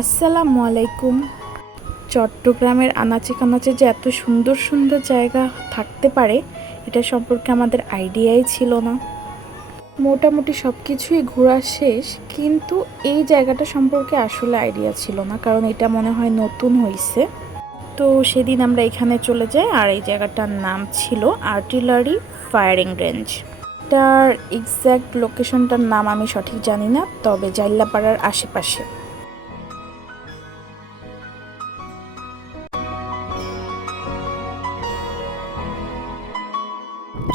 আসসালামু আলাইকুম। চট্টগ্রামের আনাচে কানাচে যে এত সুন্দর সুন্দর জায়গা থাকতে পারে এটা সম্পর্কে আমাদের আইডিয়াই ছিল না। মোটামুটি সব কিছুই ঘোরা শেষ, কিন্তু এই জায়গাটা সম্পর্কে আসলে আইডিয়া ছিল না, কারণ এটা মনে হয় নতুন হয়েছে। তো সেদিন আমরা এখানে চলে যাই, আর এই জায়গাটার নাম ছিল আর্টিলারি ফায়ারিং রেঞ্জ। এটার এক্স্যাক্ট লোকেশনটার নাম আমি সঠিক জানি না, তবে জাইল্লাপাড়ার আশেপাশে।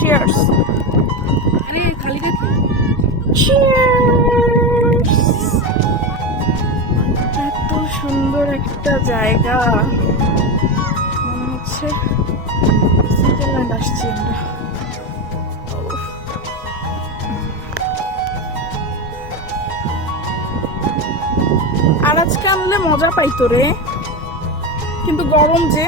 Cheers! Cheers! এত সুন্দর একটা জায়গা, মনে হচ্ছে সুইজারল্যান্ড আসছি আমরা। আর আজকে আনলে মজা পাইতো রে, কিন্তু গরম যে।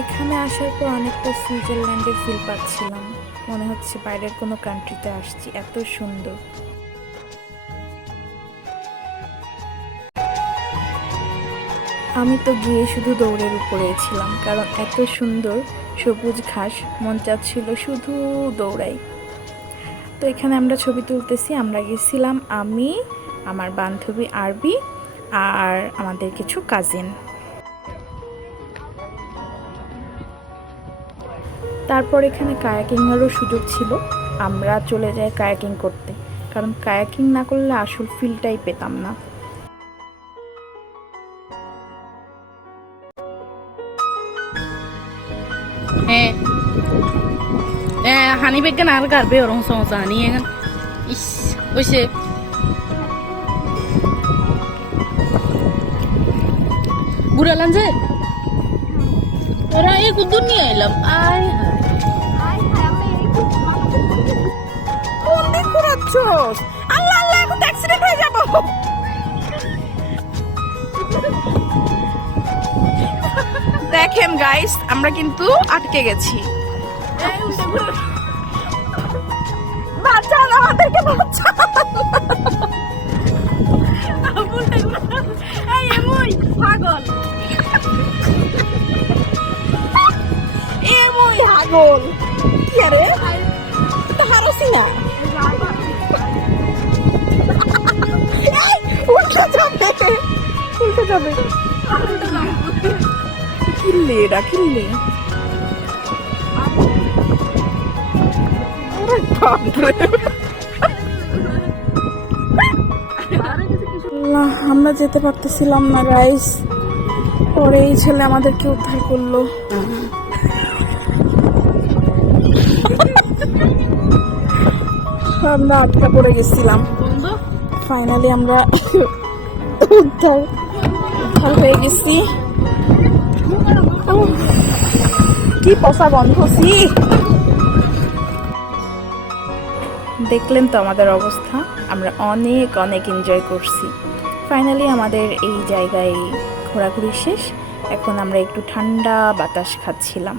এখানে আসার পর অনেকটা সুইজারল্যান্ডের ফিল পাচ্ছিলাম, মনে হচ্ছে বাইরের কোনো কান্ট্রিতে আসছি, এত সুন্দর। আমি তো গিয়ে শুধু দৌড়ের উপরে ছিলাম, কারণ এত সুন্দর সবুজ ঘাস, মন চাচ্ছিল শুধু দৌড়াই। তো এখানে আমরা ছবি তুলতেছি। আমরা গেছিলাম আমি, আমার বান্ধবী আরবি আর আমাদের কিছু কাজিন। তারপর এখানে কায়াকিংয়েরও সুযোগ ছিল, আমরা চলে যাই কায়াকিং করতে, কারণ কায়াকিং না করলে আসল ফিলটাই পেতাম না। হানি বেগান আর গারবে ওরম সমস্যা হানি এখন ইস ওইসে বুড়ালাম যে ওরা এই কুদ্দুর নিয়ে এলাম। আয় কোন দিক ঘুরাচ্ছস? আল্লাহ আল্লাহ, এখন তো অ্যাক্সিডেন্ট হয়ে যাব। দেখেন গাইস, আমরা কিন্তু আটকে গেছি। বাঁচান আমাদেরকে, বাঁচান। এই এমই পাগল, এমই পাগল কি আরে তো হারছি না। উল্টে যাবে, উল্টে যাবে। কিল্লে এটা কিল্লে, আমরা যেতে পারতেছিলাম না গাইস। পরে এই ছেলে আমাদেরকে উদ্ধার করলো। আমরা আটকা পড়ে গেছিলাম, ফাইনালি আমরা উদ্ধার হয়ে গেছি। কি পচা গন্ধ! দেখলেন তো আমাদের অবস্থা, আমরা অনেক অনেক এনজয় করছি। ফাইনালি আমাদের এই জায়গায় ঘোরাঘুরি শেষ, এখন আমরা একটু ঠান্ডা বাতাস খাচ্ছিলাম।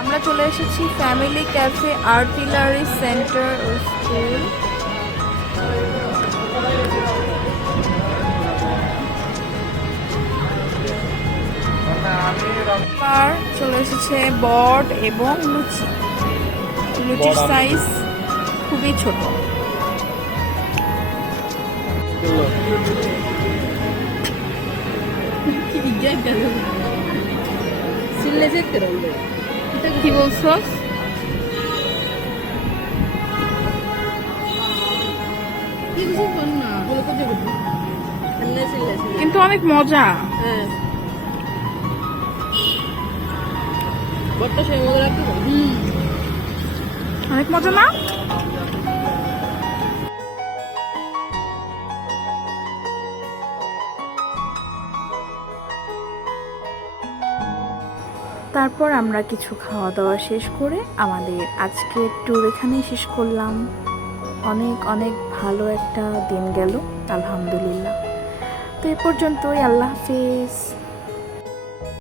আমরা চলে এসেছি ফ্যামিলি ক্যাফে আর্টিলারি সেন্টার ও স্কুল। আর চলে এসেছে বট এবং লুচি। লুচির সাইজ খুবই ছোট। কি বলছো? কিন্তু অনেক মজা। অনেক মজা না? তারপর আমরা কিছু খাওয়া দাওয়া শেষ করে আমাদের আজকের ট্যুর এখানেই শেষ করলাম। অনেক অনেক ভালো একটা দিন গেল আলহামদুলিল্লাহ। তো এই পর্যন্তই, আল্লাহ হাফিজ।